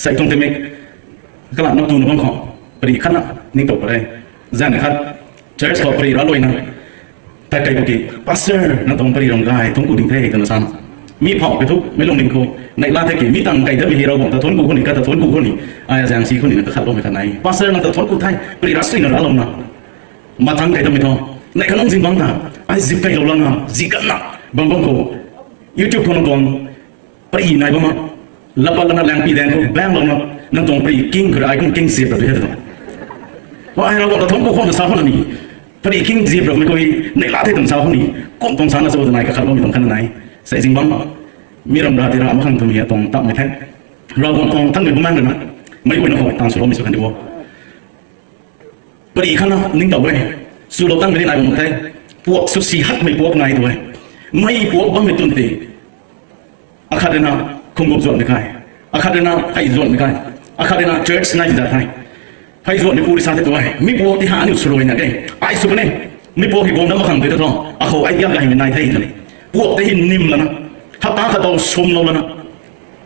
ใส่ตรงเต็มกกลาดน้ำตูนบ้างของปรีขั้นน่ะนิ่งตกไปเลยจานนะครับเจอสก็ปรีร้อนลอยนะแต่ไกลปกติปัสเซอร์นั่งตรงปรีลงได้ทุ่งกูดิ่งเท่กันนะซ้ำมีเผาไปทุกไม่ลงดิ่งกูในลาเทกิมีตังไก่ถ้ามีเราบอกแต่ทนกูคนนี้ก็แต่ทนกูคนนี้ไอ้อาจารย์ซีคนนี้ก็ขัดลงไปทางไหนปัสเซอร์นั่งแต่ทนกูไทยปรีรัสซินน่ะลงนะมาทางไก่ถ้าไม่ทอในขนมสิงบังตาไอ้สิบไก่เราละนะสิกันนะบางกูYouTube คนตรงปรีนายบ้างมั้งลับบ้านนั่งแรงปีแดงกูแบงลงนะนั่งตรงปรีกิ้งคือไอ้กุ้งกิ้งเสียบแบบนี้เลยว่าไอ้เราบอกแต่ทนกูคนจะสาวคนนี้ปรีกิ้งเสียบแบบไม่คุยในลาเทตรงสาวคนนี้ก้มตรงสาวน่ะสาวตรงไหนก็ขัดลงไปตรงขนาดไหนใส่สิงบังมีรำราที่เราไม่ขังตัวเมียตรงตับไม่แท้เราคงทั้งเป็นผู้มั่นเลยนะไม่ควรเอาตามสุรมิสุขันดีวะปรีขั้นนะนิ่งต่อไปสุรตั้งไม่ได้นายผมแท้พวกสุสีหักไม่พวกนายตัวไม่พวกบ้างไม่ตุนตีอาคาเดน่าคงกบส่วนไม่ใครอาคาเดน่าให้ส่วนไม่ใครอาคาเดน่าเชิร์ชนายจะได้ให้ส่วนในผู้ริษัทตัวไม่พวกที่หาหนุสโลยนะเอ้ไอ้สุดนี่ไม่พวกที่โกงน้ำมันขังตัวท้องอาเขาไอ้ยังไงเป็นนายไทยตัวนี้พวกที่หินนิ่มแล้วนะถ้าตาเขาโตซุ่มลงแล้วนะ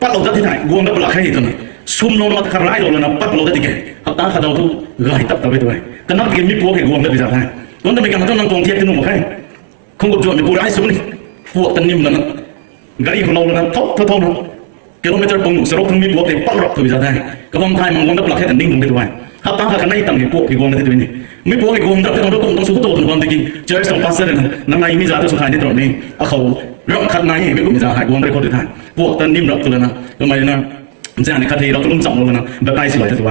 ปัดเราจะที่ไหนกวงกับหลักให้ตัวนี้ซุ่มลงมาคลายลงแล้วนะปัดเราจะที่ไหนถ้าตาเขาโตทุกไล่ตับตัวไปตัวแต่นักเรียนไม่พวกที่กวงกับบริษัทให้ตอนนั้นเป็นการต้องนั่งตรงเทียบที่นุ่มให้คงกบส่วนในผู้ร้ายสุดนี่พวกตันนิ่มแล้วนะกาลีของเราแล้วนะเท่านั้นกิโลเมตรปุ่งสรุปทั้งมีพวกที่ปัดเราตัวบริษัทให้ก็ต้องทายมันกวงกับหลักให้ตันนิ่งลงไปตัวถ้าตาเขาในตั้งพวกที่กวงกับตัวนี้ไม่พวกที่กวงกับที่ต้องสู้ตัวถึงความจริงเจอสองปัสเซอร์เลยนั่งในมิจฉาตัวสุดท้ายในตรงนี้เขาเรื่องขัดในไม่รู้มิจฉาหายกวงได้คนเดียวพวกตันนิ่มเราตัวนะทำไมนะจะในคดีเราต้องจับเราแล้วนะแบบใต้สิลอยตัว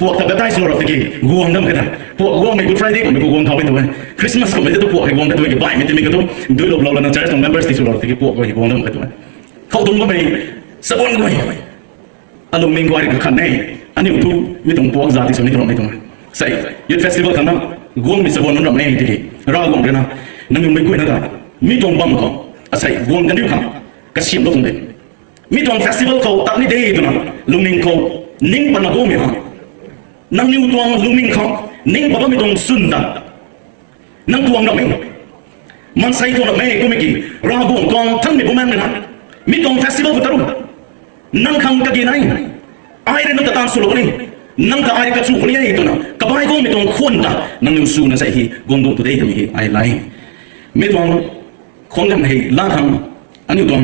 พวกแบบใต้สิลอยตัวกี้กวงนั่นไม่ได้พวกกวงไม่กูไฟเดย์ก็ไม่กูกวงเขาไม่ตัวคริสต์มาสก็ไม่ได้ตัวพวกให้กวงได้ตัวกี่ใบไม่ได้มีก็ตัวด้วยเราแล้วนะเจอสองเมมเบอร์ที่สิลอยตัวกี้พวกก็ให้กวงนั่นไม่ตัวเขาตุ้มก็ไม่สะบนก็ไม่อารมณ์มิงกว่ากับขันในอันนี้ผมทุกไม่ต้องพวกซาติส่วนนี้ตรงไม่ตรงใส่ยุทธเฟสติวัลกันนะกวงมีสะบนนั่นเราไม่ที่กี้เรากวงเลยนะนั่งอยู่ไม่คุยนะกันมีตรงบังเขาใส่กวงกันด้วยกันกระชิมลงเลยมีตรงเฟสติวัลเขาตัดนี่ได้ตัวนั้นลุงมิงเขานิ่งปนกมีฮะนั่งอยู่ตรงลุงมิงเขานิ่งบอกว่ามีตรงสุนทรนั่งตรงเราไม่มันใส่ตรงเราไม่ก็ไม่กี่เราบวงกองทั้งมีพวกมันเลยนะมีตรงเฟสติวัลก็ตรุนั่งขังกันยังไงไอ้เรื่องต่างๆสุดเลยนั่งกับไอ้กระสุนคนนี้ตัวนั้นกับไอ้ก็มีตรงคนต่างนั่งอยู่สูงนะใส่ที่กงดงตัวเดียวมีไอ้ไรมีตรงคนกันให้ล่าทางอันนี้ตรง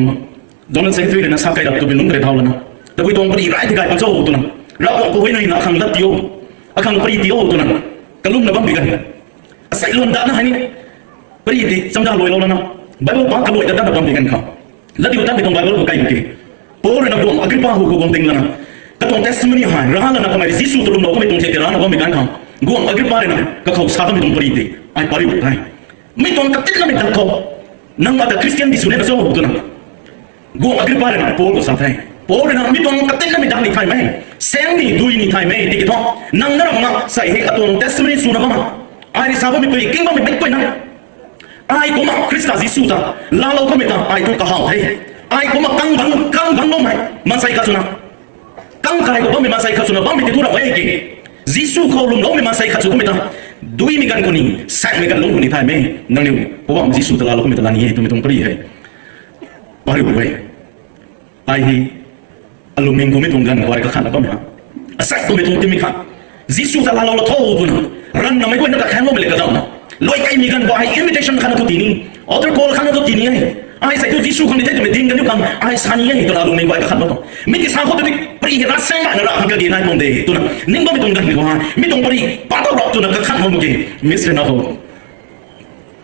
ตอนนั้นเซฟฟี่เลยนะสักไก่ดับตัวเป็นนุ่งกระเทาแล้วนะแต่ไปตรงปรีไรที่ไก่ปัจจุบันตัวนั้นเราบอกกูไว้ในนะขังลัดเดียวขังปรีเดียวตัวนั้นกันลุ่มนะบ้างดีกันใส่ล้วนด้านนะนี่ปรีดีสำคัญรวยเราแล้วนะใบบัวปากกระโดดด้านบ้างดีกันครับลัดเดียวด้านไปตรงใบบัวไก่เมื่อกี้โป้เลยนะดวงอักริปาหูกูกงติงแล้วนะก็ตรงเทสต์มันยังหายร้านแล้วนะทำไมซิสูตัวเราก็ไม่ตรงเทติร้านเราก็ไม่กันครับกูอักริปาเลยนะก็เขาสาธไม่ตรงปรีดีไอ้ปรีดีไม่ตรงกับติดแล้วไม่ตรงเขานั่งมาแต่คริสเตียนที่สุดในประเทศตัวนั้นกูอักริปาเลยนะโป้ก็สาธโป้เลยนะไม่ตรงกับติดแล้วไม่ดังในไทยไหมเสียงนี่ดูในไทยไหมที่กี่ท้องนั่งนั่งมาใส่ให้ตรงเทสต์มันสูงนะบ้างไอ้ที่สาวไม่ไปกิ้งบ้างไม่ไปนะไอ้กูมาคริสต์ซิสูตาลาเราก็ไม่ตามไอ้ตัวกระหายไอ้กูมากังบังบ้างไหมมันใส่ข้าศึกนะกังใครก็บ้างไม่มาใส่ข้าศึกนะบ้างไม่ติดตัวเราเองกี่ซิสูเขาลุมเราไม่มาใส่ข้าศึกก็ไม่ตามดูมีกันคนนี้ใส่ไม่กันลงคนนี้ไทยไหมนั่งอยู่เพราะว่าซิสูตลาเราก็ไม่ตามนี่ตัวไม่ตรงปรีให้ปาริบุเว่ไอ้ที่อารมณ์เองก็ไม่ตรงกันกับอะไรก็ขันแล้วก็ไม่ฮะใส่ก็ไม่ตรงที่มีขันซิสูตลาเราโทษตัวนั้นรันน่ะไม่ควรจะแข่งเราไม่เลยก็ต้องลอยไก่มีกันว่าไอ้ invitation ขันตัวที่นี่ออเดอร์คอลขันตัวที่นี่ไอ้ใส่ตัวที่สู้คนนี้ได้จะไม่ดิ้งกันด้วยกันไอ้สันยังตัวเราลงในวัยกับขันตัวไม่ที่สาวเขาตัวที่ปรีรัสเซมานะเราก็ดีนายมองเดย์ตัวนั้นนิ่งก็ไม่ตรงกันดีกว่าไม่ตรงปรีป้าตัวเราตัวนั้นก็ขันมาเมื่อกี้มิสเตอร์นาโฮ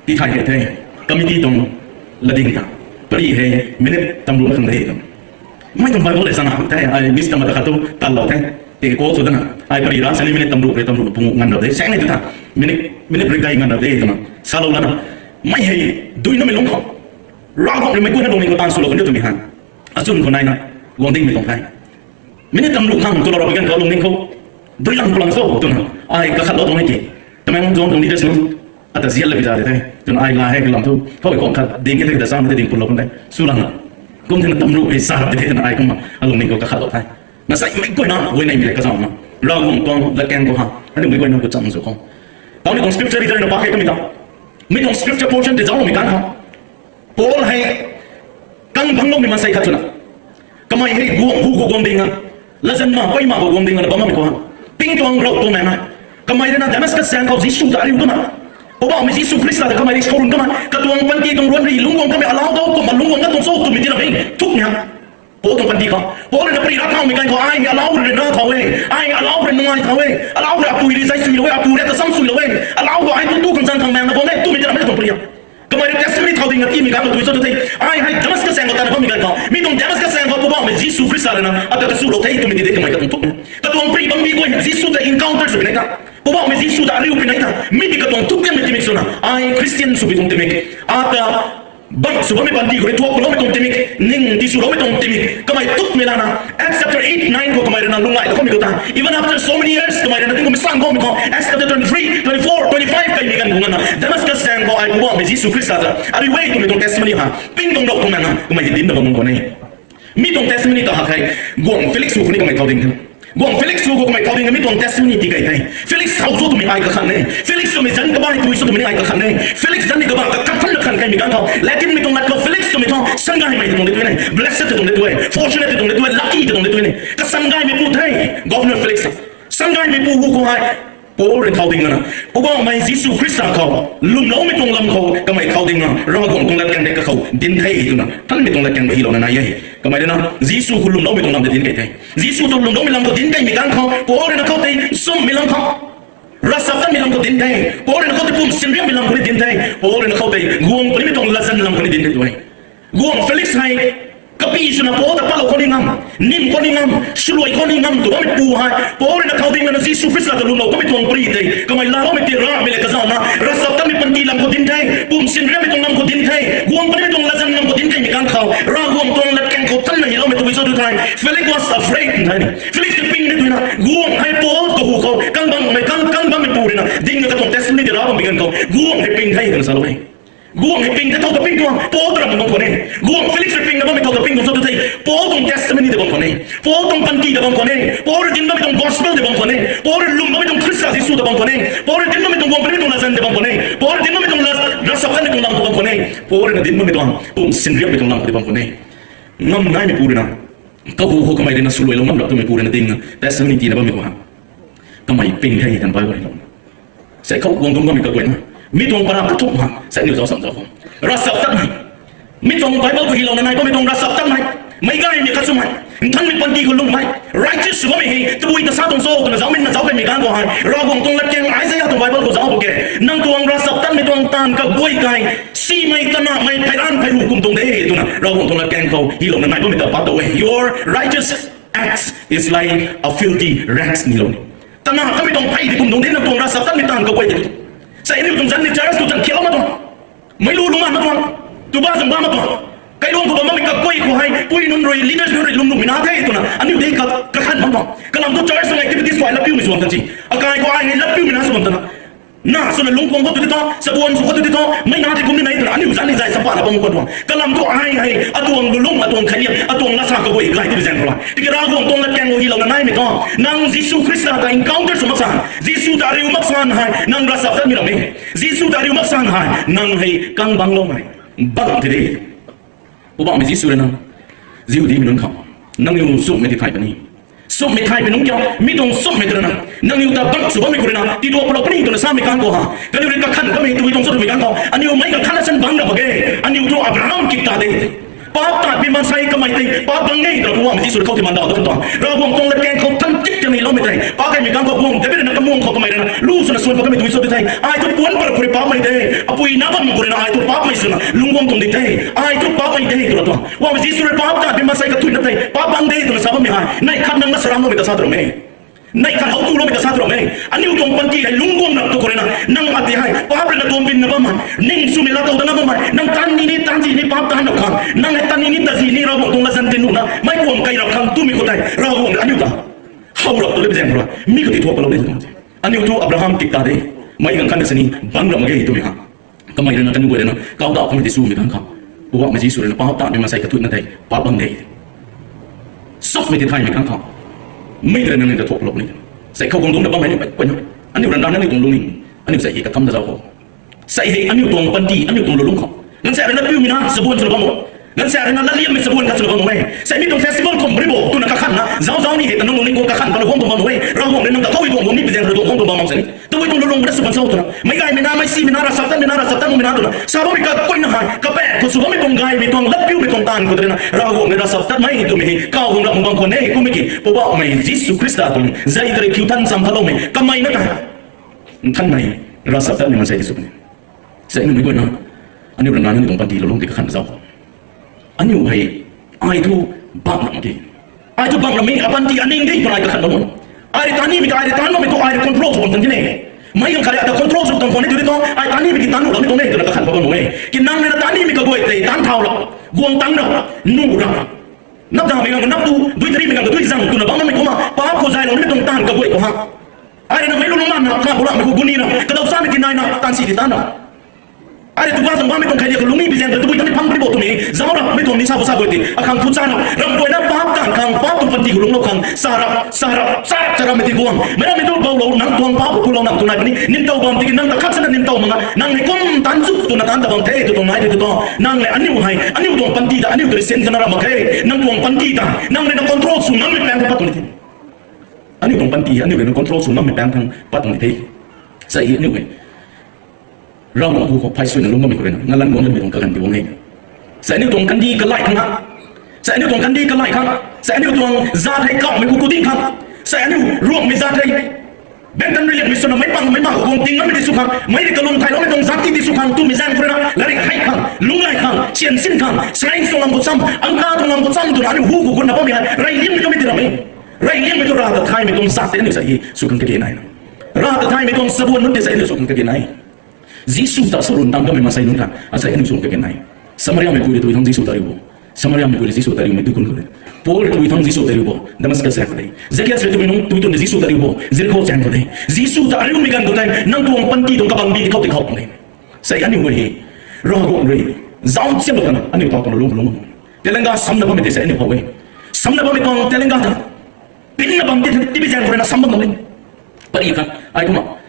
ที่ไทยเท่ก็มีที่ตรงละดิ้งกันปรีเฮไม่ได้ตำรวจขันเดย์ไม่ต้องไปบอกเลยสนะแต่ไอ้มิสเตอร์มาตะขัดตัวตลอดแท้ที่โค้ชสุดนะไอ้ปรีรัสเซนี่ไม่ได้ตำรวจปุ่งงานเราได้แสงในตัวท่าไม่ได้บริการงานเราได้ตัวนั้นซาโลแล้วนะไม่ให้ดูนั่นไม่ลงเขาเราก็ไม่กู้นั่นลงในกตานสุรกันด้วยตัวมีหันอาจุนคนไหนนะวงดิ้งไม่ตรงใครไม่ได้ตำรวจข้างตัวเราไปกันเขาลงดิ้งเขาโดยหลังพลังโซ่ตัวนั้นไอ้ก็ขัดรถตรงนี้กี่ทำไมมันตรงนี้ได้สิอาจจะเสียเลยพิจารณาได้จนไอ้ลาให้กันลำทุกเขาไปกองขัดดิ้งกันแต่ซ้ำไม่ได้ดิ้งคนเราคนใดสุรังก็ถึงตำรวจไอ้สารที่ที่นั่นไอ้ก็มาลงดิ้งเขาก็ขัดรถไทยนั่นใส่ไม่กู้นะเว้ยในมีอะไรก็ซ้ำมาเราลงตรงละแกงก็ฮะอันนี้ไม่กู้นะก็จำสุขตอนนี้ของสคริปเจอร์ที่เราปากให้ก็มีต่อไม่ต้องสคริปเจอร์โพชั่นที่จะเอาไม่กันครับโป้ให้กังบังลงมีมันใส่ขัดจุนะก็ไม่ให้กวงหูกวงดิ้งอ่ะ ละจันมาไปมาบอกวงดิ่งอะไรบ้างไม่กว่าปิ้งตัวเราตัวแม่นะทำไมเนี่ยนะแต่นั่นก็แสดงเขาจิสูตรอะไรอยู่ตัวนั้นเพราะว่าไม่จิสูคริสต์แต่ทำไมเขารุนตัวนั้นกระตัวปันตีตรงร้อนรีลุงวงก็ไม่เอาล้อเขาก็มาลุงวงก็ต้องสู้ตัวมีที่ไหนทุกอย่างโอ้ตรงปันตีเขาโอ้เรื่องปรีรักเขาไม่กันเขาไอ้เอาล้อเรื่องน้าเขาเองไอ้เอาล้อเรื่องน้อยเขาเองเอาล้อเรื่องปุยดีใจสุดเลยเอาปุยเนี่ยแต่ซ้ำสุดเลยเอาล้อว่าไอ้ตู้กันจังทางแมงนะพวกนี้ตู้มีที่ไหนไม่ต้องปรีทำไมเรื่องนี้เขาดิ้งกันที่มีการมาดูวิจัยตัวเองไอ้ดามัสกัสแสงก็ตามเขามีกันเขามีตรงดามัสกัสแสงเขาบอกว่าไม่จิสูคริสต์เลยนะอาจจะสู้เราเท่ตัวมีที่เด็กทำไมกันตรงกระตัวปรีบางมีก็เห็นจิสูแต่ encounter สุดเลยนะเพราะว่าไม่จิสูแต่อะไรอยู่เป็นไงนะมีที่กระตัวทุกอย่างไม่ที่มีส่วนนะไอ้คริสเตียนสุดที่ตรงที่มีอาจจะบางส่วนไม่บันดีก็เลยทั่วคนเราไม่ตรงที่มีนิ่งที่สุดเราไม่ตรงที่มีก็ไม่ทุกเวลานะ Acts chapter 8, 9ก็ทำไมเรื่องนั้นลุงไล่แต่ก็มีตัวตา even after so many years ทำไมเรื่องนั้นที่ก็ไม่สร้างก็มีเขา Acts chapter 23, 24, 25ก็มีกันตรงนั้นนะแต่มันก็แสดงว่าไอ้พวกไม่จิสูคริสต์อะไรอะไรเว้ยตรงนี้ตรง testimony ฮะปิ้งตรงเราตรงนั้นนะก็ไม่ดิ้นแต่บางคนนี่มีตรง testimony ต่อหากใครกวงเฟลิกซ์คนนี้ก็ไม่เข้าดิ้งกวงเฟลิกซ์ก็ไม่เข้าดิ้งมีตรง testimony ที่ไกลไทยเฟลิกซ์เขาสู้ตัวไม่ไอ้กับขันเนี่ยเฟลิกซ์ตัวไม่จันกับบ้านตัวสู้ตัวไม่ไอ้กับขันเนี่ยเฟลิกซ์จันนี่กับบ้านกับขันขันใครมีกันเขาและที่มีตรงนั้นก็เฟลิกซ์ตัวไม่ท้องสังกัดไม่ตรงนี้ด้วยเนี่ย blessed ตรงนี้ด้วย fortunate ตรงนี้ด้วย lucky ตรงนี้ด้วยเนี่ยก็สังกัดไม่พูดให้ governor Felix สังกัดไม่พูดกูให้โป้เรื่องเขาดิ้งนะเพราะว่าไม่จิสูคริสต์เขาลุ่มน้องไม่ตรงลำเขาก็ไม่เขาดิ้งนะเราคงตรงนั้นกันเด็กกับเขาดินไทยตัวนั้นท่านไม่ตรงนั้นกันไปที่เรานายยัยก็ไม่ได้นะจิสูคุณลุ่มน้องไม่ตรงลำดินไทยจิสูตรงลุ่มน้องไม่ลำก็ดินไทยมีการเขาโป้เรื่องเขาไทยส้มไม่ลำเขารัศมีลำก็ดินไทยโป้เรื่องเขาไทยปุ่มสินเรียไม่ลำคนดินไทยโป้เรื่องเขาไทยกวงคนไม่ตรงลักษณะลำคนดินไทยด้วยกวงเฟลิกซ์ให้ก็ปีชนะโป้แต่ป้าเราคนนี้งำนิ่มคนนี้งำช่วยคนนี้งำตัวไม่ปูให้โป้เลยนะเขาดิ้งนะจิสูคริสต์แต่ลุงเราก็ไม่ทวงปรีเลยก็ไม่ลาเราไม่ตีร่าไม่เลยกระซ่านะรัศมีปันกีลำคนดินไทยปุ่มสินเรียไม่ตรงลำคนดินไทยกวงคนไม่ตรงลักษณะลำคนดินไทยมีการเขาร่างกวงตรงและแกงเขาตั้งไม่เราไม่ตัววิสุทธิ์ไทยเฟลิกซ์ was afraid ไทยเฟลิกซ์จะปิ้งได้ด้วยนะกวงให้โป้ตัวหูเขากังบังไม่ปูเลยนะดิ้งก็ต้องเทสต์นี่เดี๋ยวเราไม่กันเขากวงให้ปิ้งให้กันซะเลยกวงให้ปิ้งแต่เท่ากับปิ้งตัวโป้ตระมันตรงคนนี้กวงเฟลิกซ์ปิ้งแต่ว่าไม่เท่ากับปิ้งตรงสุดท้ายโป้ตรงเทสต์นี่เดี๋ยวบางคนนี้โป้ตรงปันกีเดี๋ยวบางคนนี้โป้เรื่องดินไม่ตรงกอสเปลเดี๋ยวบางคนนี้โป้เรื่องลุงไม่ตรงคริสต์ที่สุดเดี๋ยวบางคนนี้โป้เรื่องดินไม่ตรงวงไม่ตรงลาซันเดี๋ยวบางคนนี้โป้เรื่องดินไม่ตรงรัศมีไม่ตรงลำบางคนนี้โป้เรื่องดินไม่ตรงปุ่มสินเรียบไม่ตรงลำเดี๋ยวบางคนนี้น้ำนายไม่พูดนะก็หูเขาก็ไม่ได้นะสุรุ่ยลงน้ำหลับตัวไม่พูดนะดิ้งนะแต่สมัยนี้นะบ้างไม่กว่าทำไมปิ้งให้กันไปวันนี้ใส่เขาวงตรงก็ไม่กระด้วยนะมีตรงปราบทุกหักใส่นิ้วสองสองรัศมีไม่ตรงไบเบิลก็ฮีโร่ในก็ไม่ตรงรัศมีไม่ง่ายมีขั้นสมัยท่านมีปัญญาคุณลุงไหม righteous ก็ไม่เห็นตัวอีกแต่ซาตรงโซ่ตัวนั้นสาวไม่น่าสาวเป็นมีการก่อให้เราคงตรงละแกงไอ้เสียตรงไบเบิลก็สาวโอเคนั่งตรงรัศมีไม่ตรงตามกับบุ้ยไก่ซีไม่ตนาไม่ไพร่านไพรูกุมตรงเด้ตัวนั้นเราคงตรงละแกงเขาฮีโร่ในก็ไม่ตปัดตัว your righteous acts is like a filthy rags นี่ลงตนาก็ไม่ตรงไพ่ที่กุมตรงเด้นั่งตรงรัศมีไม่ตามกับบุ้ยใส่นิ้วตรงฉันนี่จะรักตัวฉันเขียวมาตรงไม่รู้ลุงมาตรงตัวบ้าสังบ้ามาตรงใครลุงกูบอกว่าไม่กับกุยกูให้ปุ้ยนุ่นรวยลีดเดอร์นุ่นรวยลุงไม่น่าเท่ตัวน่ะอันนี้เด็กกับกระขันบ้างกำลังตัวจอยส่วนไหนที่เป็นที่สวยแล้วปิ้วไม่สวมทันทีอาการกูไอ้แล้วปิ้วไม่น่าสวมตัวน่ะน่าส่วนลุงคงก็ตัวที่ท้อสะบวนสุขตัวที่ท้อไม่น่าที่กูไม่ไหนตัวอันนี้ฉันนี่ใจสัมผัสอะไรบางคนว่ากำลังตัวไอ้อตัวลุงอตัวขยี้อตัวนักสักกุยไกลที่เป็นแสงเพราะว่าที่เราคงตรงละแกงกูฮีเราไม่ไม่ท้อนางยิสุคริสต์ได้ encounter สมัครสานยิสุดาริวมักสานให้นางรัศมีเราไม่ยิสุดาริวมักสานให้นางให้กังบังลงไม่บังที่ดีผมบอกไม่จิสูเลยนะจิวดีมีนุ่งเขานั่งอยู่สุกไม่ที่ไทยปนี่สุกไม่ไทยเป็นนุ่งเกี่ยวมีตรงสุกไม่ตัวนั้นนั่งอยู่แต่บังสุกไม่คนนั้นที่ตัวเราปนี่ตัวนั้นสามไม่การก่อฮะก็อยู่ในกระขันก็มีตัวตรงสุดไม่การก่ออันนี้ไม่กระขันแล้วฉันบังนะโอเคอันนี้ตัวอับราฮัมกิตาเดป้าตัดเป็นมันใส่ก็ไม่ติป้าบังไงแต่ผมว่าไม่จิสูเขาที่มันดาวตัวเราวงตรงละแกงเขาทั้งจิ๊กจะมีเราไม่ได้ป้าใครมีการก่อวงแต่ไม่ได้นักม่วงเขาก็ไม่ได้นะลูกส่วนส่วนเขาก็ไม่ตัวสุดท้ายไอ้ตัวป้วนปะคนป้าไม่ได้อาปุยน้าบ้านคนนั้นไอ้ตัวป้าไม่ส่วนลุงวงตรงนี้ได้ไอ้ตัวป้าไม่ได้ตัวว่าไม่จิสูป้าตัดเป็นมันใส่ก็ตุยนั่นได้ป้าบังได้ตัวสาวไม่หายในคันนั้นมาสรามเราไม่ได้สาธุเมย์ในคันเขาตู้เราไม่ได้สาธุเมย์อันนี้ตรงปัญจีให้ลุงวงนักตัวคนนั้นนั่งอธิให้ป้าเป็นนักตัวบินนะบ้านนิ่งสุมิลาตัวนั้นบ้านนั่งตันนี่ตันจีนี่ป้าตันนักขังนั่งให้ตันนี่ตันจีนี่เราบอกตรงละสันตินุนะไม่ควรใครเราขังตู้มีคนใดเราวงอันนี้ต่างเขาเราตัวเล็กแสงเรามีคนที่ทั่วไปเราได้ตรงนี้อันนี้ตัวอับราฮัมกิตาเดไม่กันขันเดชนีบังเราไม่ได้ตัวนี้ฮะก็ไม่ได้นั่งกันด้วยนะเขาดาวเขาไม่ได้สู้มีทั้งเขาเพราะว่าไม่ใช่สู้เลยนะป้าตันเป็นมาใส่กระตุ้นนั่นได้ป้าบังได้ซอกไม่ได้ไทยมีทั้งเขาไม่ได้นั่งในกระทบหลบนี่ใส่เข้ากองทุนแต่บ้างไหมไปเนาะอันนี้รันดานั่นนี่ตรงลุงนี่อันนี้ใส่เหตุกระทำแต่เราใส่เหตุอันนี้ตรงปันดีอันนี้ตรงลุงเขางั้นใส่อะไรนะพี่มีนะสบู่สบู่ งั้นแสดงนั้นเลี้ยงไม่สมบูรณ์กันสุดคนหนุ่ยใส่มีตรงเฟสติวัลของบริโภคตัวนักขันนะเจ้านี่เห็นแต่น้องนี่กูกขันปนห้องตัวมันหนุ่ยเราห้องเล่นน้องตะเขาอีตัวผมนี่เป็นเรื่องตัวห้องตัวบางสิ่งตัวอีตัวลงไม่ได้สุพรรณเศร้าตัวนะไม่ไกลไม่น่าไม่ซีไม่น่ารักสัตว์ไม่น่ารักสัตว์ไม่น่าตัวนะสาวไม่กับกุ้ยนะฮะกับแปะกูสุภาพไม่ตรงไกลไม่ตรงลับผิวไม่ตรงตานกูตัวนะเราห้องไม่รักสัตว์ไม่เห็นตัวไม่เห็นก้าวห้องเราบางคนเนี่ยกูไม่กี่เพราะว่าไม่ยิสุคริสต์ตรงใจตระคิวท่านสัมภาระไม่ก็ไม่นะท่านไหนรักสัตว์ไม่มันใส่ที่สุดใส่หนึ่งไม่กุ้ยนะอันนี้เรื่องงานนี่ตรงปฏิเราลงติดขันเศร้าอันนี้ให้ไอ้ทุบางนั่งดีไอ้ทุบางนั่งมีอปันตีอันนี้ได้ปลายกระขันลงไอ้ตานี่มีไอ้ตาโน้ไม่ต้องไอ้คอนโทรลส่วนตรงนี้ไม่ยังใครแต่คอนโทรลส่วนตรงนี้ดูดิต้องไอ้ตานี่มีกินตาหนูเราไม่ต้องเนี่ยตัวกระขันพอกันหนูกินนั่งในตานี่มีกระบวยเตะตาเท้าเรากวงตังเราหนูเรานับดาวมีกันนับดูด้วยทรีมีกันด้วยสั่งตัวบ้างไม่กูมาป้าโคใจเราไม่ต้องตานกระบวยกูฮะไอ้เราไม่รู้น้องมันนะข้าพวกเราไม่กูกุนีนะกระดาษซ้ำไม่กินนายนะตานสีที่ตานนะไอ้ตัวบ้านสังวาไม่ต้องใครเรียกลุงนี่พิเศษแต่ตัวที่พังบริบทตรงนี้เจ้าเราไม่ต้องนิสาบุษาบุตรอาคังพุทธานะรำด้วยน้ำป้าต่างคังป้าตุปันติกุลุงโลคังสาระจะเราไม่ติดบ่วงไม่ได้ไม่ต้องเบาเรานั่งทวงป้าผู้เรานั่งตัวไหนปนี้นิ่มเต้าบอมติกินนั่งตะคัดสนับนิ่มเต้ามังนั่งในก้มตันซุปตัวนั้นตะบอมเทตัวตรงไหนตัวต่อนั่งเลยอันนี้ให้อันนี้ตัวปันติตาอันนี้ตัวเซนสนารามาเทนั่งทวงปันติตานั่งในนักคอนโทรลสูงนั่งไม่แปลงทางปัตตุนิทีอันนี้ตัวปันติอันนี้เป็นนักคอนโทรลสูงนั่งไม่แปลงทางปัตตุนิทีใส่อันนี้ไว้เราหลงผู้ภัยส่วนหนึ่งลงมาไม่คุยนะงั้นเราหลงไม่ตรงกันอยู่วงนี้ใส่นิ้วตรงกันดีกันไล่ทั้งนั้นใส่นิ้วตรงกันดีกันไล่ทั้งใส่นิ้วตรงซาไทยเก่าไม่กูดิ้งทั้งใส่นิ้วรวมไม่ซาไทยแบ่งกันเรียกไม่สนไม่ปังไม่มากวงติ้งแล้วไม่ได้สุขังไม่ได้กระลุงไทยเราไม่ตรงสักที่ที่สุขังตู้ไม่แซงคนละแล้วได้ให้ทั้งลุงไล่ทั้งเชียนสิ้นทั้งใส่ส่งลำบุษำอังคารส่งลำบุษำตัวนั้นหูกูคนนับว่าไม่ไรเลี้ยงไม่ต้องไม่ติดอะไรไรเลี้ยงไม่ต้องราตไทยไม่ต้องสักแต่นี่ใส่สุขังกระเกนไหนราตไทยไม่ต้องสบู่นุ่นแต่ใส่สุขังกระเกนไหนYesus tak serun tangga memang saya nunkan, asal ini suruh kekeh naik. Samaria mekuri tu itang Yesus taribo, Samaria mekuri Yesus taribo medukun kule. Paul tu itang Yesus taribo, Damaskus saya kule. Zakias tu minum tu Yesus taribo, Zerko saya kule. Yesus taribo megan tu time, nang tuang panti tu kabang bi kau tekau kule. Saya ani wei, roh wei, zau siapa kan? Ani tahu kan lung. Telengah samna pun medesa ani wei. Samna pun mekong telengah tu. Pinna bang tibi saya kule na sambang kule. Pari kan, ayo mak.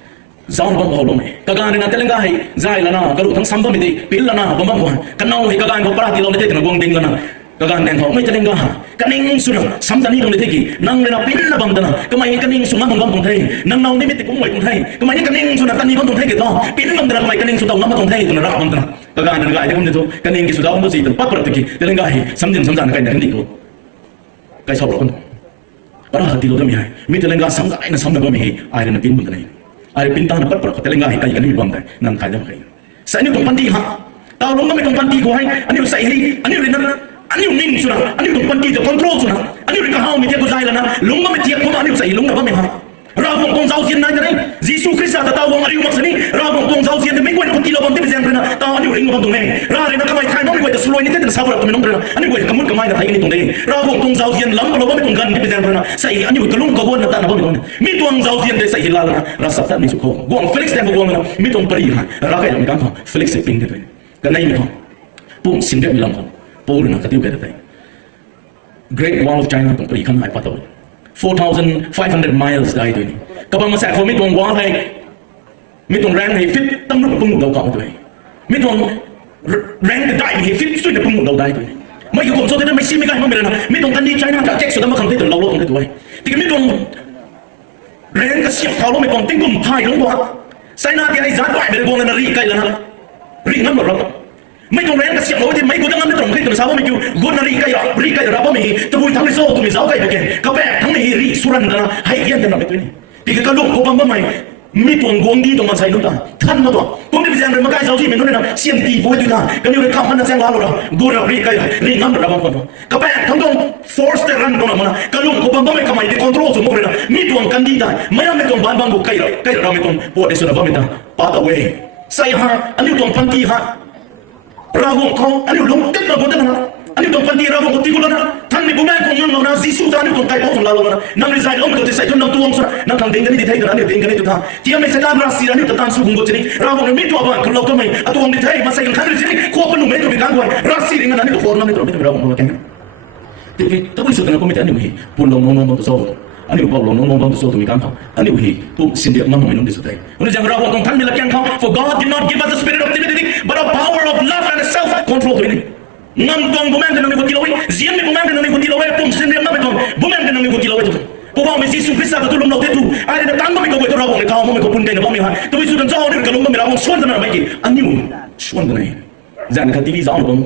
Zaun bang kau lomai, kagan dengan telengah hai, zai lana, kalau tang sambal miti, pil lana, bambang kuan, kenau hai kagan kau perhati lom miti dengan guang ding lana, kagan dengan kau, mai telengah, kaning sudah, samdan ni lom miti, nang lena pil la bang dana, kemai kaning sungang bang tong thai, nang nau ni miti kung mai tong thai, kemai kaning sudah tani bang tong thai kita, pil bang dana kemai kaning sudah nama tong thai itu nara bang dana, kagan dengan kau itu kaning sudah untuk situ, pat perhati, telengah hai, samdan kai nak itu, kai sabro kan, perhati lom miti, miti telengah samdan bang miti, air nak pin bang dana. Ada bintang dapat perut telengah ikan ikan ini bangkai nang kaya pakai. Saya ini tumpang panti ha, tahu lomba itu panti gua hai, ani saya ini, ani rendah, ani ning sudah, ani tumpang panti itu kontrol sudah, ani mereka hau media gua saya lana, lomba media gua ani saya lomba apa meh. Rabung tong zau sian nanya ni, Yesus Kristus ada tahu orang ariu maksud ni, rabung tong zau sian demi gua kunci lobang tiba siang pernah, tahu ani ring lobang tu meh, rare nak kamai kai mami gua terseluai ni tidak sabar tu minum pernah, ani gua kamu kamai nak ini tu deh, rabung tong zau sian lam lobang itu gan tiba siang pernah, saya ani gua kelung kau gua nak tak apa ni, mi tuang zau sian deh saya hilal rasa tak ni suka, gua Felix deh gua mana, mi tuang peri ha, rakai yang kan Felix seping deh, kerana ini tu, pun singgah bilang kau, pun nak ketiup deh, Great Wall of China tu peri kan hai patau. 4,500 miles dah itu ini. Kapal masa kau mitong wall hai, mitong rank hai fit, tam lu pun mudau kau tu hai. Mitong rank dah hai fit, sudah pun mudau dah itu ini. Mai kau so tidak mai sih mereka memang berana. Mitong kan di China tak cek sudah makan itu lalu tu hai. Tiga mitong rank kesiap kalau mitong tinggung hai long buat. Saya nak dia hai zat hai berbuang dengan rikai lana, ringan berapa. Mai kau rank kesiap kalau dia mai kau jangan mitong itu sama mai kau gua nak rikai berapa mai, tu boleh tahu so tu misal kai pakai. Kapalทั้งนี้รีสุรันนะให้เยี่ยมกันหน่อยตัวนี้ที่กระลุกเขาบังไม่มีตัวงวงดีตรงมันใส่นุ่นตาท่านมาตัวผมได้ไปแจ้งเรื่องมาใกล้เสาที่เป็นนุ่นนะเสียงตีโบยตัวท่ากันอยู่ในข้ามมันจะแจ้งลาเรากูเรารีกันรีงั้นเราบางคนกระแปะทั้งตรง force แต่รันตรงนั้นนะกระลุกเขาบังไม่ขมายที่ control สมมตินะมีตัวกันดีได้ไม่ได้ไม่ตรงบ้านบางบุกใกล้เราไม่ตรงปวดในส่วนบ้านไม่ตรงปาตะเวใส่ฮะอันนี้ตรงพันตีฮะเราวงเขาอันนี้ลงติดมาบนนั้นนะอันนี้ตรงพันตีเราวงตีกุลนะท่านมีบุญแม่ของยังเรานะซีซูตานี่ตรงไกลพอของเรานะนั่งในใจเราไม่ต้องใส่จนเราตัวงสุดนั่งทางเด้งกันนี่ที่ไทยกันนี่เด้งกันนี่ตัวท่าที่ยังไม่ใช่ตามราศีนี่ตัวท่านสู้หุ่นกุศลเราวงนี้ตัวบ้านเราตัวไม่ตัวงนี่ไทยมาใส่กันขันนี่ควบเป็นหนุ่มไม่ตัวเป็นการวันราศีนี่นั่นนี่ตัวโคตรนั่นนี่ตัวไม่ตัวเราตัวแก่ที่ถ้าไม่สุดนะก็ไม่แต่อันนี้ปุ่นลงน้องตัวโซ่อันนี้บอกลงน้องตัวโซ่ตัวมีการเขาอันนี้ปุ๊บสิ่งเดียวนั่งไม่น้องที่สุดเลยวันนี้จังเราต้องท่านมีหลักการเขา For God did not give us a spirit of timidity but a power of love and self control ตัวนี้ ngam tong bumen kan nang ikut kiloi ziam bumen kan nang ikut kiloi pum sendiri ngam tong bumen kan nang ikut kiloi tu papa me Yesus Kristus tu tulung lau tu ada dah tanpa me kau itu rawong kau me kau pun kena bami ha tu itu dan jauh dari kalau me rawong suan dan mai ki aniu suan dan ai jangan kat TV jauh bang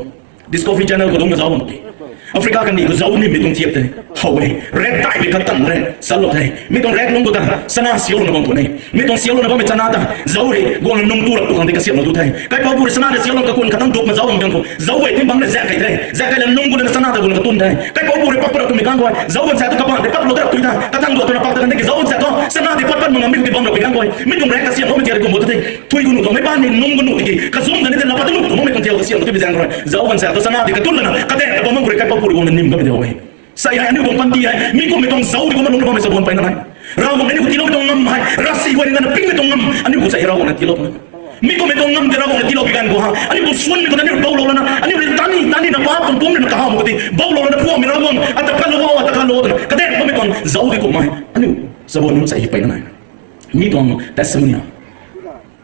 Discovery Channel kau dong jauh Afrika kan ni kau jauh ni me tong tiap teh hawe red tai me katan red salot hai me tong red nong tu ta sana siol na bang tu ni me tong siol na bang me chana ta jauh he gua nong tu tu kan te kasiam tu thai kai pau pur sana de siol ka kun katang dok ma jauh bang ko jauh he timbang de zakai thai zakai la nong gua sana ta gua ka tun thai kai pau pur pak tu me kan gua jauh sa tu ka pa de pak lo ta tu ta katang dok tu na pak ta kan de jauh sa to sana de pat mong mi ku bang dok kan gua me tong red kasiam no me tiar ko mo thai thui gu nu to me ban ni nong gu nu ki ka zum kan de la pat nu to me tong tiar kasiam tu bi jang gua jauh sa to sana de ka tun na ka de ka bang gua kai pau pur gua nim ka me de saya ini bukan panti hai mi ko metong zau di ko manong ko me sabon pa na raw mo ini ko tilo tong ngam hai rasi ko ngana ping metong ngam ani ko sa raw na tilo mi ko metong ngam raw na tilo bigan ko ha ani ko suan mi ko na baw lo na ani tani na pa pum na ka ha mo ti baw lo na po mi raw at ka lo ka de ko metong zau di ko mai ani sabon mo sa ipay na mi tong testimony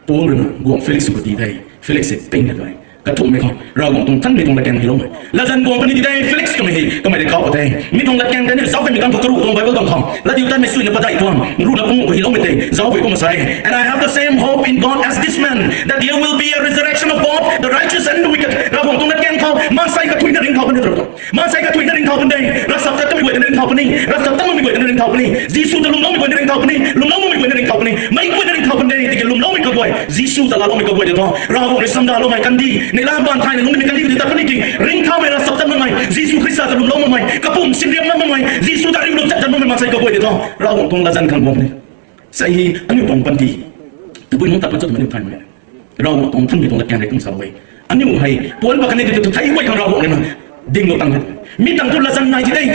Paul na go Felix ko ti dai Felix ping na dai ka thum me ko raw mo tong tan mi tong la ken hilo la jan go pani ti dai Felix ko me hi ko me de ka ko dai mi tong la ken dai zau me kan ko ru tong Bible tong kham la di tan me sui na pa dai tuang ru na ko hilo me dai zau ko ma sai and I have the same hope in God as this man that there will be a resurrection of both the righteous and the wicked raw mo tong la ken ko ma sai ka tuina ring ko ni ro ma sai ka tuina ring ko dai ra sa ta mi ko ring ko ni ra sa ta mi ko ring ko ni jisu ta lum no mi ko ring ko ni lum no mi ko ring ko ni mai ko ring ko ni ti lum no mi ko boy jisu ta la lo mi ko boy de to ra mo ni sam da lo mai kan di ni la ban thai ni mi kan di ta kan ni ring ko me ra sa ta mai jisu Kristus ta lum no mai ka pum sin riam na mai jisu ta ring lo cha no ma sai ko boy de to ra mo tong la jan kan bom ni sai hi ani bom pan di tu pun ta pa cha me thai mai ra mo tong than mi tong la kan dai tong sa wei ani hai pol ba kan ni tu thai wei kan ra mo ni na ding lo tang mi tang tu la jan nai ji dai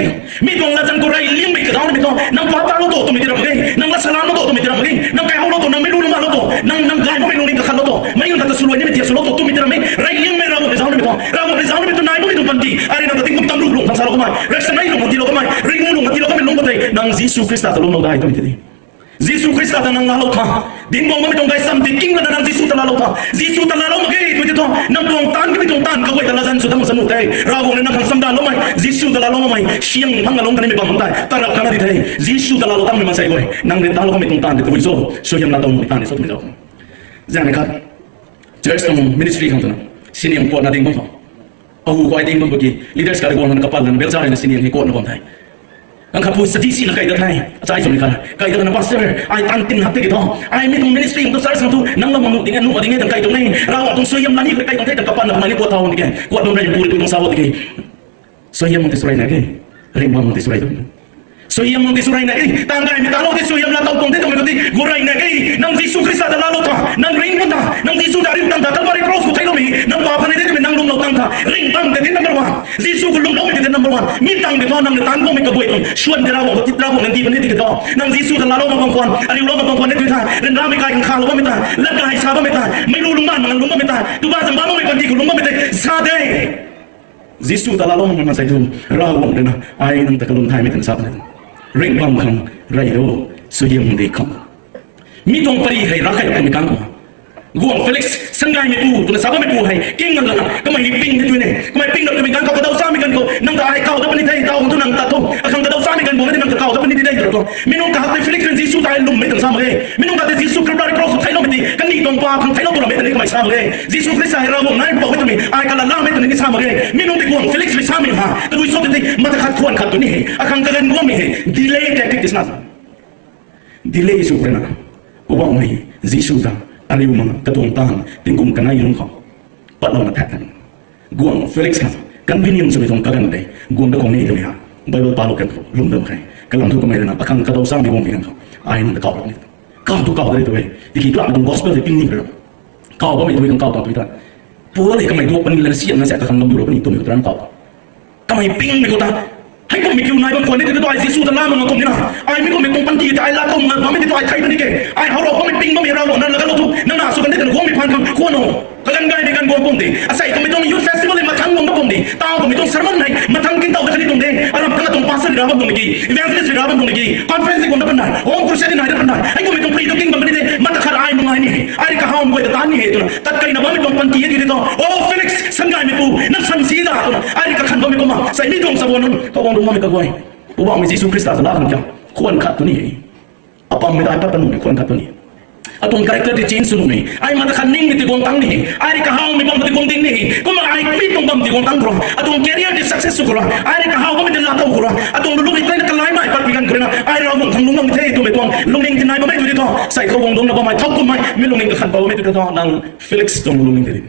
mi tong la jan ko rai lim mi ka daun mi to nang pa ta lo to tu mi tira mai nang la salam lo to tu mi tira mai nang kai ho lo to nang mi lu ma lo to nang gai mo mi lu ni ka khan lo to mai nang ta sulu ni mi tia sulu to tu mi tira mai rai lim me ra mo zaun mi to ra mo zaun mi to nai mo mi tu pan ti ari nang ting tam lu lu nang sa lo ko mai ra sa nai lu mo ti lo ko mai ring lu mo ti lo ko mai lu mo dai nang Yesus Kristus ta lo no dai tu mi ti Yesus Kristus ta nang lo tha ding mo mi tong gai sam ti king la nang Yesus ta lo tha Yesus ta lo mo ge tu ti to nang tong tan ki tong tan ka wei ta la jan su ta mo sanu dai ra mo nang khang sam da lo mai Yesus ta lo mai siang phang ga long kan mi bang dai ta ra ka na di thai Yesus ta lo tam mi ma sai goi nang den ta lo mi tong tan de tu zo so yam na tong mi tan ni so mi zo jang ne khat church tong ministry khang ta siniam ko na ding bang ahu ko ai ding bang ki leaders ka ko na ka pal na bel sa na siniam he ko na bang thai ang kapu sa DC na kayo dahil at sa isang kayo na pastor ay tanting hati ito ay may itong ministry itong sa isang ito nang lamang tingan mo adingin ang kayo itong ngayon raw itong suyam lani kayo itong kayo kapan na kumali po tawon tigay kuwat mo na yung puri itong sawat tigay suyam mong tisuray na tigay rimang mong tisuray ito suyam mong tisuray na tigay tanggay mitalo ti suyam na tawag kong tito may guray na tigay nang Yesus Kristus na lalo ka nang ring mo na nang Yesus na rin tanda talwari cross ko tayo mi nang papanay dito nang lumlaw tangka ring bang dito number 1 Yesus ko lumlaw dito number 1 mitang dito nang natango may kabuhay ito suwan dira mo titra mo nang di pa dito nang Yesus na lalo mabangkuan aliw lo mabangkuan dito ita rin rami kay kang khalo mita lagay sa mita may lulungman mga lumba mita tubasang ba mo may pandi ko lumba mita sa day Yesus na lalo mo masay dito raw na ay nang takalong tayo mita sa atin ring bang kang rayo suyam di kam mitong pari hay rakay kami kanko guang Felix sanggay mi tu na saba mi pu hay king nang lana kamay ping dito ni kamay ping na kami kanko kadaw sa mi kanko nang daay kaw dapat ni tay taw tu nang tato akang kadaw sa mi kanko nang kaw dapat ni tay tato minong ka hatay Felix Yesu tayo lumit ang sama kay minong ka Yesu Christ cross tayo lumit kani tong pa kang tayo tu lumit ni kamay sama kay Yesu Christ ay rawo nay pa ito mi ay kalalamit ni sama kay minong ti guang Felix mi sama ha tu iso ti matakat kuan ka tu ni akang kagan guang mi delay tactic is not delay isu prena ubang mai Yesu ta ariu mga katong tahan tingkong kanay yung ko patlaw na tatan guang Felix kan convenience sa itong kagan day guang dakong may ito ha Bible palo kan ko lumdam kay kalang tu kamay na akang kataw sa mi bong pinang ko ay nang nakaw nito kaw tu kaw dito eh dikitla ng gospel di pingin pero kaw ba may tuwi kang kaw ta pita puli kamay duwa panila na siya na sa kakang lamduro pa nito may utran kaw kamay ping mi ko ta hay ko mi kiu nai bang ko ni dito ay Yesu ta lamang ko nila ay mi ko mi tong panti ay la ko mga mami dito ay kay ni ke ay haro ko mi ping mo mi rawo na lagalo tu na naso kan dito ko mi pan kan ko no kagan gay ni kan go pum di asay ko mi tong youth festival ni matang mo pum di tao ko mi tong sermon nai matang kin tao ka ni tong de alam ka tong pastor rawo mo mi evangelist rawo mo mi conference ko na pan on crusade na pan ay ko mi tong preaching king bang ni de matakhar ay mo ni ay ka haum ko ta ni he tu tat kay na ba mi tong panti dito oh Felix sangai mi pu na san si da ai ka khan ba mi ko ma sai mi tong sa bon ka wong dong ma mi ka goi uba mi Jesus Christ sa la kan kya khon khat tu ni apa mi da pa panu khon khat tu ni atong character di change sunu ni ai ma ta khan ning mi ti gong tang ni ai ka haw mi bam ti gong ding ni ko ma ai mi tong bam ti gong tang ro atong career di success su ko ai ka haw ba mi la ta ko atong lu mi kai na ka lai mai pa pi kan ko na ai ro bong thang lu ngam the tu me tong lu ning ti nai ba mai tu di to sai ko wong dong na ba mai thok ko mai mi lu ning ka khan ba mi tu to nang Felix tong lu ning ti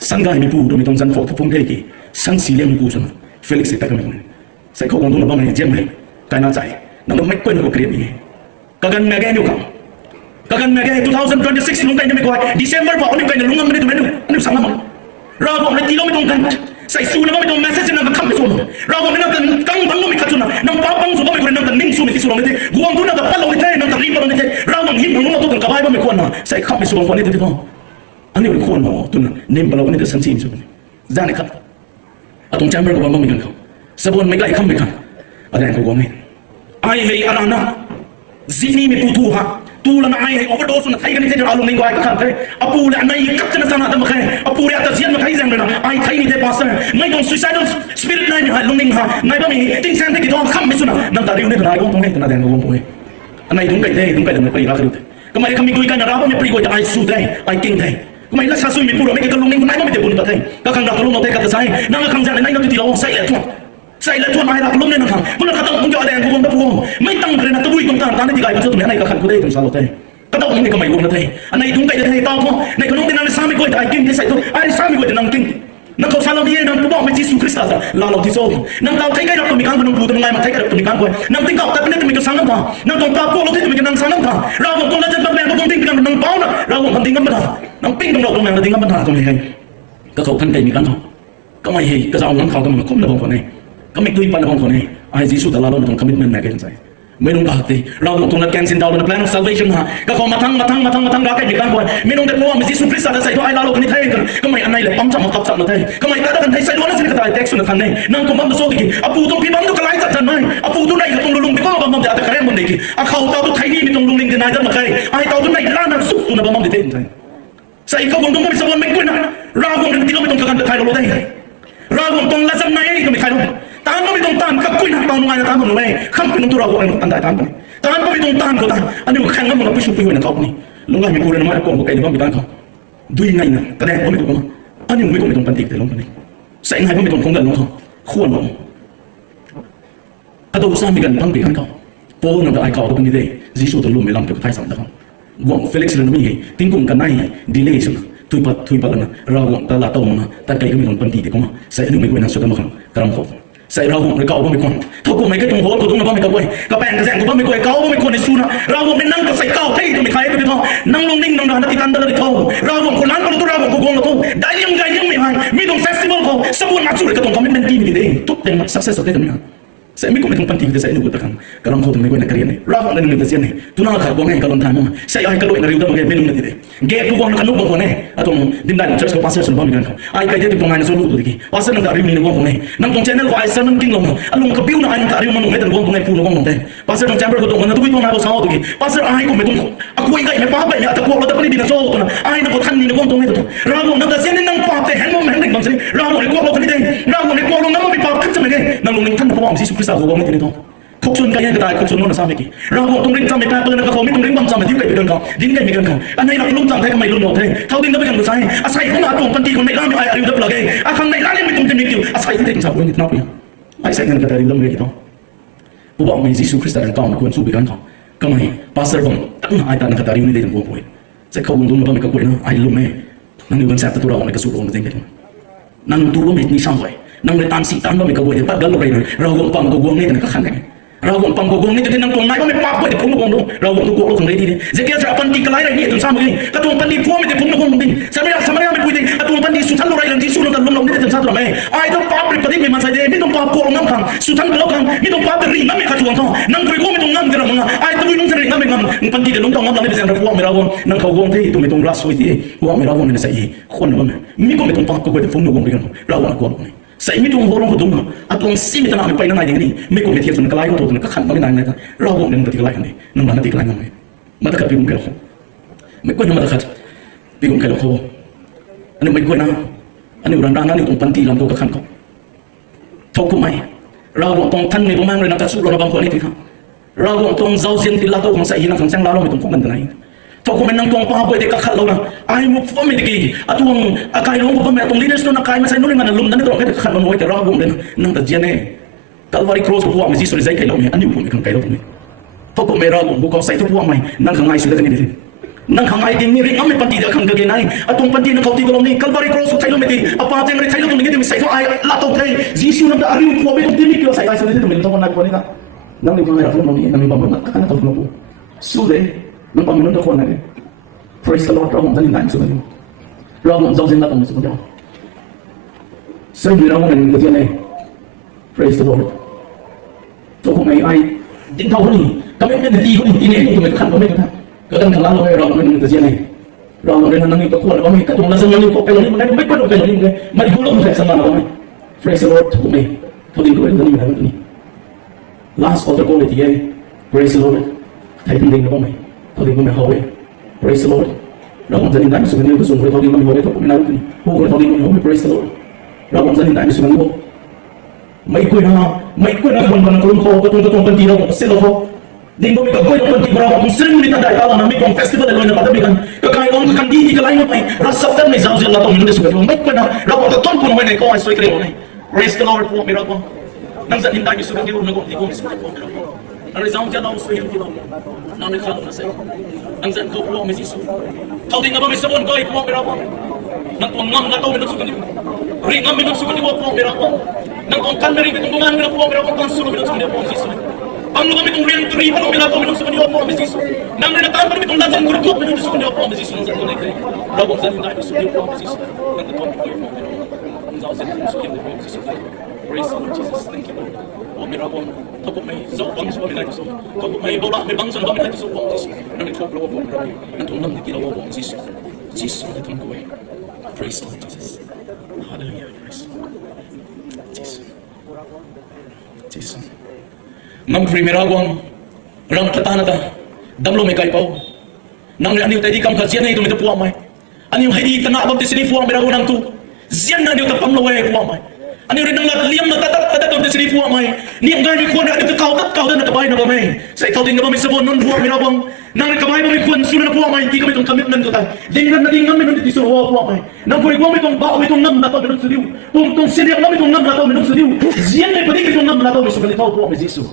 sangai mi pu tu mi tong san fo thong the ki sang si lem mi pu san Felix ta ka mi sai ko wong dong na ba mai jem mai kai na chai nang mai ko ko create ni ka gan me ga ni ka kagan mega 2026 nung kain na may December pa ulit kain na lungang ganito ano sama mo rago na tilo mitong kan sa isu na ba mitong message na makam so rago na nang kang bang mi katuna nang papang so ba mi nang ning so ni so nite guwang tuna da palaw ite nang riba nite rago hin nung to kan kabay ba mi kuan na sa ikam mi so bang nite dito ani ko kuan mo tuna nim palaw nite san sin so zani kap atong chamber ko ba mi kan sabon mi ga ikam mi kan ada ko gomen ai hei arana zini mi putuha tu la ai hay overdose na thai kan ni alung ning wai ka khan apu la nai kap chana sana da makhe apu ya ta zian ma khai jang na ai thai ni the pastor mai dong suicidal spirit nai ha lung ning ha nai ba mi ting san te ki dong kham mi suna nang ta riu ne na gong tong ne na den gong poi anai dung kai da mai ra khru ka mai khami goi ka na ra ba mi pri goi ai su dai ai king dai ka mai la sa su mi pu ro me ka lung ning nai ba mi te bun ta thai ka khang ra ka lung no te ka ta sai nang khang jang nai no ti lo sai le tu sai la tuan mai ra lum ne na khang kun ka tong jo ada ngom da pu mai tang re na tu bui tong ta na ti gai tu me nai ka khan ku dei tong sa lo te ka tong ni ka mai gom na te anai dung kai da te ta ko nai ka nong tin na sa mi ko ta kim te sai tu ai sa mi ko te nang king nang ko sa lo ni nang tu ba mai Jesus Christ ta la lo ti so nang tao thai kai ra ko mi kan ko nang pu tong ngai ma thai kai ra ko mi kan ko nang ting ka ta ne tu mi ka sang ta nang tong pa ko lo ti mi ka nang sang ta ra mo tong la jan ba me ko tong ting ka nang pau na ra mo kan ting ngam ta nang ping tong lo tong nang ting ngam ta tong hai ka ko kan kai mi kan ka mai hei ka sa nang khao ka ma khom na bong ko nei kami tuh ipan orang kone, ayat Yesus dalam lalu tentang komitmen mereka saya. Minum kahati, lalu tentang cancel dalam plan of salvation ha. Kau matang rakyat di kantor. Minum dek buang Yesus Kristus ada saya tu ayat lalu kini thay kan. Kami anai le pam sama kap sama thay. Kami kata kan thay saya dua nasi kata teks sudah kanai. Nang kau mampu soki. Apu tu pibam tu kelai tak janai. Apu tu naik tu lulung dikau bam mampu ada keren mendeki. Akau tahu tu thay ni tu lulung di naik dan makai. Ayat tahu tu naik lana sup tu nak bam di thay. Saya kau bang tu kami sebuah mekuna. Ragu kan tidak betul kagan thay lalu thay. Ragu tu lazam naik kami thay lalu. Tahan mo itong tahan ka kuy na taon nga na tahan mo nung kham pinuntura ko ang tanda tahan mo tahan mo itong tahan ko tahan ano yung kaya nga mga piso-piso na taon ni lunga may kura naman ako ang bukay na bang bitan ko duy ngay na kadaya ko may ko ano yung may ko itong pantik talong panay sa ingay mo itong kong galong ko kuwan mo kadaw sa amigan pang bigan ko po nang daay ka ako kung hindi Zisu talong may lang kayo tayo sa mata ko buwang Felix lang namin tingkong kanay delay sa tuy pa lang na rawang talataw mo na tagay kami itong pantik ko sa ano may ko na suka makang karam ko sai rau hong kau ba mi kon thau ko mai cái tung hol ko tung na ba mi ka boi ka pen ka zeng ko ba mi koi kau ba mi kon ni su na rau hong nang ka sai kau thei tu mi khai tu tho nang long ning nang da ti tan da ti tho rau hong ko nan ko tu rau hong ko gong to dai yang mi hai mi dong festival ko sabun ma chu ka tong commitment team ni de tu teng success hote kan sai mi ko mi tong panti de sai nu ko ta kan karam ko tu mi ko na karian ni rau hong nang ni ta sian ni tu na ka gong hai ka lon tha mo sai ai ka loi na riu da ma ge mi lung na ti de ge tu gong ka nu ko ne atong dim dan church ko pastor sun ba mi kan ai ka de tu ngai na so lu tu ki pastor nang da riu ni gong ne nang tong channel ko ai sa nang king long alung ka piu na ai ta riu ma ngai da gong ngai pu no gong te pastor nang chamber ko tong na tu ko na ko sa tu ki pastor ai ko me tong aku ngai me pa ba me ta ko lo da pa ni na so to na ai na ko than ni gong tong ngai to rau hong nang da sian ni nang pa te hen mo men ding bang sai rau hong ni ko lo ka ni de rau hong ni ko lo nang mi pa khat cha me ge nang long ning than ko ba Jesus Christ ko gong ni to khóc xuân cái cái tài khóc xuân nó là sao vậy kì rau hong tung ring trăm mày ta bưng nó không biết tung ring băm trăm mày thiếu cái bị đơn không dính cái bị đơn không anh này là lung trăm thấy cái mày lung một thế thâu tin nó mới gần được sai sai không là tuồng phân ti còn này làm ai ai đập là cái khang này làm lên mình tung tiền kiểu sai thế sao quên nó vậy ai sai ngân cái tài lâm cái gì đó bố bảo mình Jesus Christ là con quân su bị đơn không cái mày pastor bông tặng ai ta cái tài lâm này để bố quên sẽ không tung nó mày cái quên nó ai lung này năng điều quan sát tôi đâu mày cái su bông cái gì năng tu bông mày đi sang vậy năng để tan sĩ tan bông mày cái quên thì bắt gắn rồi rau hong bông cái quên này thì nó khăn này rau hong pang gogong ni tu nang tong nai ba me pa ko de phung gong do rau hong tu ko lo khang dei di je kia sa pan ti kalai rai ni tu sa mo ni ka tong pan ti phu me de phung gong ding sa me me pui ding atong pan ti su than lo rai lang ti su lo tan long ni de sa tra me ai to pa pri padi me man sai de mi tong pa ko ngam khang su than lo khang mi tong pa de ri ngam me kha chuang tho nang koi go me tong ngam ga ma ai to nung sa ri ngam me ngam pan ti de long tong ngam lang ni de sa ra me rau hong nang khau gong thei tu me tong ras soi ti wa me rau hong ni sai khon lo me mi ko me tong pa ko de phung gong ding rau hong ko ni sai mi tung holong ko tung atong si mi tana mi pai na ngai ni mi ko me thiet sun kalai ko to ka khan ba nai nai ta ro ko nang ti kalai ni nang na ti kalai ngai ma ta ka pi kum ka me ko na ma ta khat pi kum ka lo ko อันนี้ไม่ควรนะอันนี้รันดานั่นอยู่ตรงปันตีลำตัวกับขันเขาทบคุ้มไหมเราตรงท่านในประมาณเลยนะจะสู้เราบางคนนี่ทีครับเราตรงเจ้าเสียนติลาตัวของใส่หินของแสงเราไม่ตรงคุ้มกันไหนทบคุ้มมันนั่งตรงป้าไปเด็กกับขันเรานะไอ้มุกฟ้าไม่ดีอะตรงอากายลงผมแม่ตรงนี้เนี่ยส่วนอากายไม่ใช่นู่นมันลุ่มนั่นตรงแค่ขันมันไว้แต่เราเลยนั่งแต่เจียนเนี่ยกัลวารีครอสพวกมันที่สุดใจใครเราเนี่ยอันนี้ผมไม่ขังใครเราตรงนี้ทบคุ้มไม่เราผมก็ใส่ทุกพวกไม่นั่งข้างในสุดเลยนี่นั่งข้างในดินนี่เรื่องไม่ปันตีเดียวขังเกินไหนอะตรงปันตีนั่งเขาตีกับเรานี่กัลวารีครอสใครเราไม่ดีอะป้าเจงเลยใครเราตรงนี้ที่มีใส่ทุกไอ้ละตรงที่ยิสุนั่งแต่อาริวพวกไม่ตรงที่มีเกี่ยวใส่ไอ้สุดเลยที่มันตรงนั้นคนนี้ก็นั่งในข้างในเราตรงนี้นั่งในบ้านนั่งข้างในตรงนี้สู้เลยนั่งบ้านนั่งทุกคนเลยPraise the Lord เราจะยินได้สุดเลยเราจะยินได้ตรงนี้สุดเลยซึ่งเราเป็นคนที่ไหน Praise the Lord ตัวผมไอ้ดิ้นเท่านี้ก็ไม่เป็นดีคนที่นี่ตัวเป็นขั้นก็ไม่กันก็ตั้งแต่เราเราเป็นคนที่ไหนเราเป็นนั่งนี่ก็ควรเราไม่กระตุ้นเราสมัยนี้ก็เป็นนี่มันไม่ควรเป็นนี่เลยมันควรเราเป็นสมัยเราไม่ Praise the Lord ผมเท่าที่รู้ตัวนี้มันนี่ Last altar call ที่ Praise the Lord ไทยเป็นดิ้งเราไม่เท่าที่ผมเขาPraise the Lord เราจะยินได้สุดนี้ก็ส่งไปเท่าที่มันมีไว้ทุกคนนั้นผู้คนเท่าที่มันมี Praise the Lord เราจะยินได้สุดนี้ไม่ควรคนมันคนเขาก็ต้องเป็นที่เราเสียเราดิ้งก็ไม่ก็ควรเป็นที่เราผมซึ่งมีตั้งแต่ตอนนั้นมีคอนเฟสติวัลเลยนะมาตั้งแต่กันก็ใครลองกันดีที่ก็ไล่มาไปรัศดรไม่สาวเสียเราต้องมีสุดนี้ไม่ควรเราก็ต้องคนไว้ในก็ไอ้สวยเกลียวนี่ Praise the Lord พวกไม่เราก็นั่งจะยินได้สุดนี้เราก็ที่ก็มีสุดนี้อะไรสาวจะเราสวยที่เรานั่งในข้าวนั่นเสียนั่งจะก็พวกไม่สุดเท่าที่เราไม่สมบูรณ์ก็ไอ้พวกไม่เรานั่งตรงนั่งเราต้องมีสุดนี้รีบนั่งมีสุดนี้พวกไม่เรานั่งตรงกันไม่รีบตรงนั่งเราพวกไม่เราต้องสู้ไม่สุดนี้พวกไม่สุดบางลูกไม่ต้องเรียนตรีพวกไม่เราต้องมีสุดนี้พวกไม่สุดนั่งในตาไม่ต้องนั่งจนกรุ๊ปไม่ต้องสุดนี้พวกไม่สุดนั่งตรงไหนเราบอกจะได้สุดนี้พวกไม่สุดนั่งตรงพวกไม่เราจะได้สุดนี้พวกไม่สุด Praise the Lord Jesus thank you Lord พวกไม่เราถ้าพวกไม่จะบังสุดไม่ได้สุดถ้าพวกไม่โบราณไม่บังสุดไม่ได้สุดพวกไม่สุดนั่งในครอบครัวพวกเรานั่งตรงนั่งในกิโลพวกไม่สุด Jesus ได้ทำกูเอง Praise the Lord Jesus Hallelujah Praise Jesus Jesus นั่งฟรีไม่รักวังรังตะตานะตาดำลงไม่ไกลเป้านั่งในอันนี้แต่ที่กำขัดเสียในตัวมันจะพวงไหมอันนี้ให้ดีตนาบังติสิริพวงไม่รักนั่งตู้เสียนนั่นเดียวแต่ปั๊มลงไว้พวงไหมอันนี้เรื่องนั้นเลี้ยงนั่นแต่ตัวติสิริพวงไหมเนี่ยง่ายมีคนอันนี้จะเก่านั่นกระบายนะบ่แม่ใส่เท่าดิ่งก็ไม่สมบูรณ์นั่นพวงไม่รักวังนั่งในกระบายไม่ควรสู้นั่นพวงไหมที่ก็ไม่ต้องคำนั้นก็ได้ดิ่งนั้นไม่ต้องติดสู้พวงไหมนั่งคุยพวงไม่ต้องบ้าไม่ต้องนั่งนั่นต้องไม่ต้องสู้พวงต้องเสียงไม่ต้องนั่งนั่นต้องไม่ต้องสู้เสียงในประเด็นไม่ต้องนั่งนั่นต้องไม่สู้กันเท่าพวงไม่สู้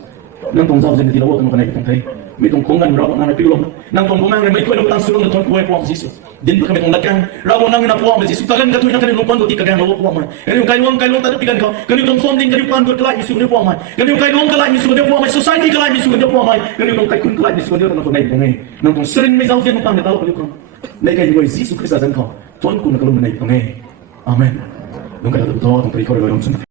นั่งตรงเจ้าเจนที่เราว่าตรงคนไหนตรงใครไม่ตรงคงกันเรานั่งในปีลมนั่งตรงผมนั่งในไม่ค่อยเราตั้งสู้ตรงคุยพวงไม่สู้ดินก็ไม่ตรงละกันเรานั่งในพวงไม่สู้ตะกันกระตุ้นนั่งในลมควันตัวที่กระแกงเราพวงมันกันอยู่ไกลลงแต่ปีกันเขากันอยู่ตรงส้มดินกันอยู่ควันตัวกลายมีสู้ในพวงมันกันอยู่ไกลลงกลายมีสู้ในพวงมัน society กลายมีสู้ในพวงมันกันอยู่ตรงไกลคุณกลายมีสู้ในตรงคนไหนตรงไหนนั่งตรงเส้นไม่เจ้าเจนตั้งในตาเราอยู่กันในการอยู่ที่สุขคริสต์จันทร์เขาจนคุณก็ลงในตรงไหนอาเมนลงกันตัวตรงไปก็เลยลงสุด